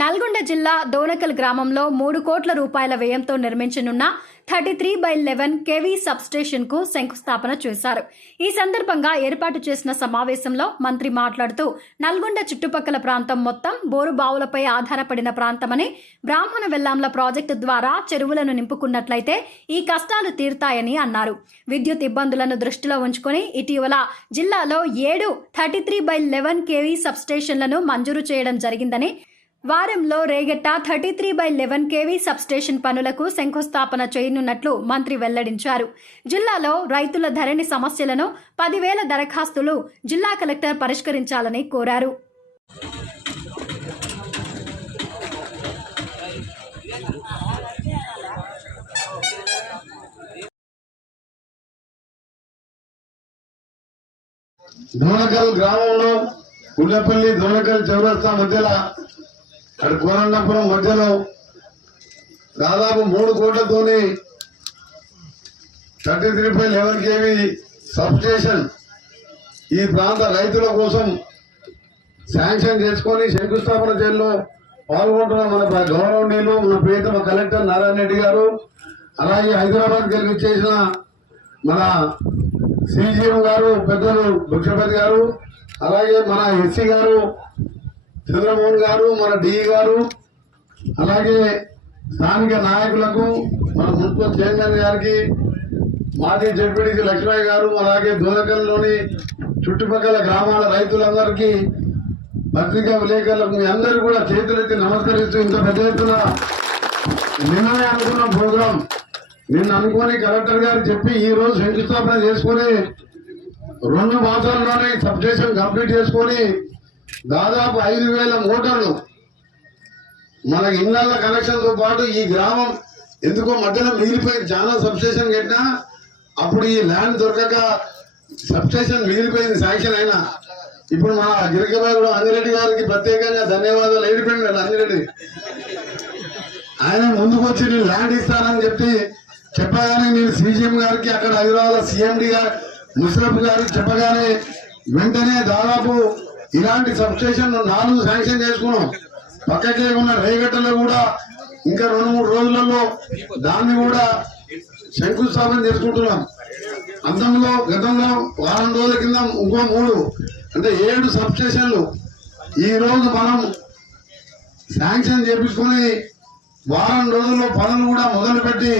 నల్గొండ జిల్లా దోనకల్ గ్రామంలో 3 కోట్ల రూపాయల వ్యయంతో నిర్మించనున్న 33/11 కేవీ సబ్స్టేషన్ కు శంకుస్థాపన చేశారు. ఈ సందర్భంగా ఏర్పాటు చేసిన సమావేశంలో మంత్రి మాట్లాడుతూ నల్గొండ చుట్టుపక్కల ప్రాంతం మొత్తం బోరు బావులపై ఆధారపడిన ప్రాంతమని, బ్రాహ్మణ వెల్లాంల ప్రాజెక్టు ద్వారా చెరువులను నింపుకున్నట్లయితే ఈ కష్టాలు తీరుతాయని అన్నారు. విద్యుత్ ఇబ్బందులను దృష్టిలో ఉంచుకొని ఇటీవల జిల్లాలో 7 33/11 కేవీ సబ్స్టేషన్లను మంజూరు చేయడం జరిగిందని, వారంలో రేగట్ట 33/11 కేవీ సబ్స్టేషన్ పనులకు శంకుస్థాపన చేయనున్నట్లు మంత్రి వెల్లడించారు. జిల్లాలో రైతుల ధరణి సమస్యలను 10,000 దరఖాస్తులు జిల్లా కలెక్టర్ పరిష్కరించాలని కోరారు. దోనకల్ గ్రామంలో గుళ్ళపల్లి దోనకల్ చౌరస్తా మధ్యలో అక్కడ కోరండాపురం మధ్యలో దాదాపు 3 కోట్లతోని 33/11 కేవీ సబ్స్టేషన్ ఈ ప్రాంత రైతుల కోసం శాంక్షన్ చేసుకొని శంకుస్థాపన చేయడంలో పాల్గొంటున్న మన గౌరవనీయులు మన ప్రియతమ కలెక్టర్ నారాయణ రెడ్డి గారు, అలాగే హైదరాబాద్ గెలిపించేసిన మన సిజిఎం గారు పెద్దలు భిక్షపతి గారు, అలాగే మన ఎస్సీ గారు చంద్రమోహన్ గారు, మన డిఈ గారు, అలాగే స్థానిక నాయకులకు, మన మున్సిపల్ చైర్మన్ గారికి, మాజీ జడ్పీటీసీ లక్ష్మయ్య గారు, అలాగే దోనకల్లోని చుట్టుపక్కల గ్రామాల రైతులందరికీ, పత్రికా విలేకరులకు మీ అందరూ కూడా చేతులెత్తి నమస్కరిస్తూ ఇంత పెద్ద ఎత్తున నిన్ననే అనుకున్న ప్రోగ్రాం నిన్న అనుకోని కలెక్టర్ గారు చెప్పి ఈ రోజు శంకుస్థాపన చేసుకుని 2 మాసాల్లోనే సబ్స్టేషన్ కంప్లీట్ చేసుకొని దాదాపు 5,000 మోటార్లు మనకి ఇళ్ళ కనెక్షన్ తో పాటు ఈ గ్రామం ఎందుకో మధ్యలో మిగిలిపోయింది. చాలా సబ్స్టేషన్ కట్టినా అప్పుడు ఈ ల్యాండ్ దొరకక సబ్స్టేషన్ మిగిలిపోయింది శాంక్షన్ అయినా. ఇప్పుడు మా గిరికబాయి కూడా అంజిరెడ్డి గారికి ప్రత్యేకంగా ధన్యవాదాలు. ఏడిపోయింది అంజిరెడ్డి, ఆయన ముందుకు వచ్చి నేను ల్యాండ్ ఇస్తానని చెప్పగానే నేను సిజిఎం గారికి అక్కడ హైదరాబాద్ సిఎండి గారు ముషరఫ్ గారికి చెప్పగానే వెంటనే దాదాపు ఇలాంటి సబ్స్టేషన్ 4 శాంక్షన్ చేసుకున్నాం. పక్కకే ఉన్న రేగట్టలో కూడా ఇంకా 2-3 రోజులలో దాన్ని కూడా శంకుస్థాపన చేసుకుంటున్నాం. గతంలో వారం రోజుల కింద ఇంకో 3 అంటే 7 సబ్స్టేషన్లు ఈ రోజు మనం శాంక్షన్ చేపించుకొని వారం రోజుల్లో పనులు కూడా మొదలుపెట్టి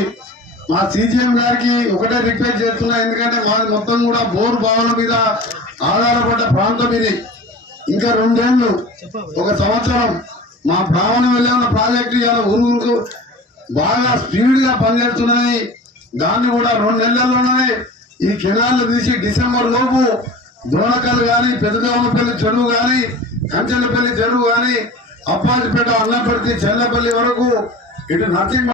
మా సిజిఎం గారికి ఒకటే రిక్వెస్ట్ చేస్తున్నా. ఎందుకంటే మాది మొత్తం కూడా బోరు బావుల మీద ఆధారపడ్డ ప్రాంతం ఇది. ఇంకా 2 ఏళ్ళు 1 సంవత్సరం మా బ్రాహ్మణ వెళ్ళిన ప్రాజెక్టు ఇలా ఊరుకు బాగా స్పీడ్ గా పనిచేస్తున్నది. దాన్ని కూడా 2 నెలల్లోనే ఈ కెనాళ్ళు తీసి డిసెంబర్ లోపు దోనకల్ కానీ, పెద్దదోమపల్లి చెరువు కానీ, కంచెలపల్లి చెరువు కానీ, అప్పాజిపేట, అన్నపర్తి, చెల్లపల్లి వరకు ఇటు నర్సింగ్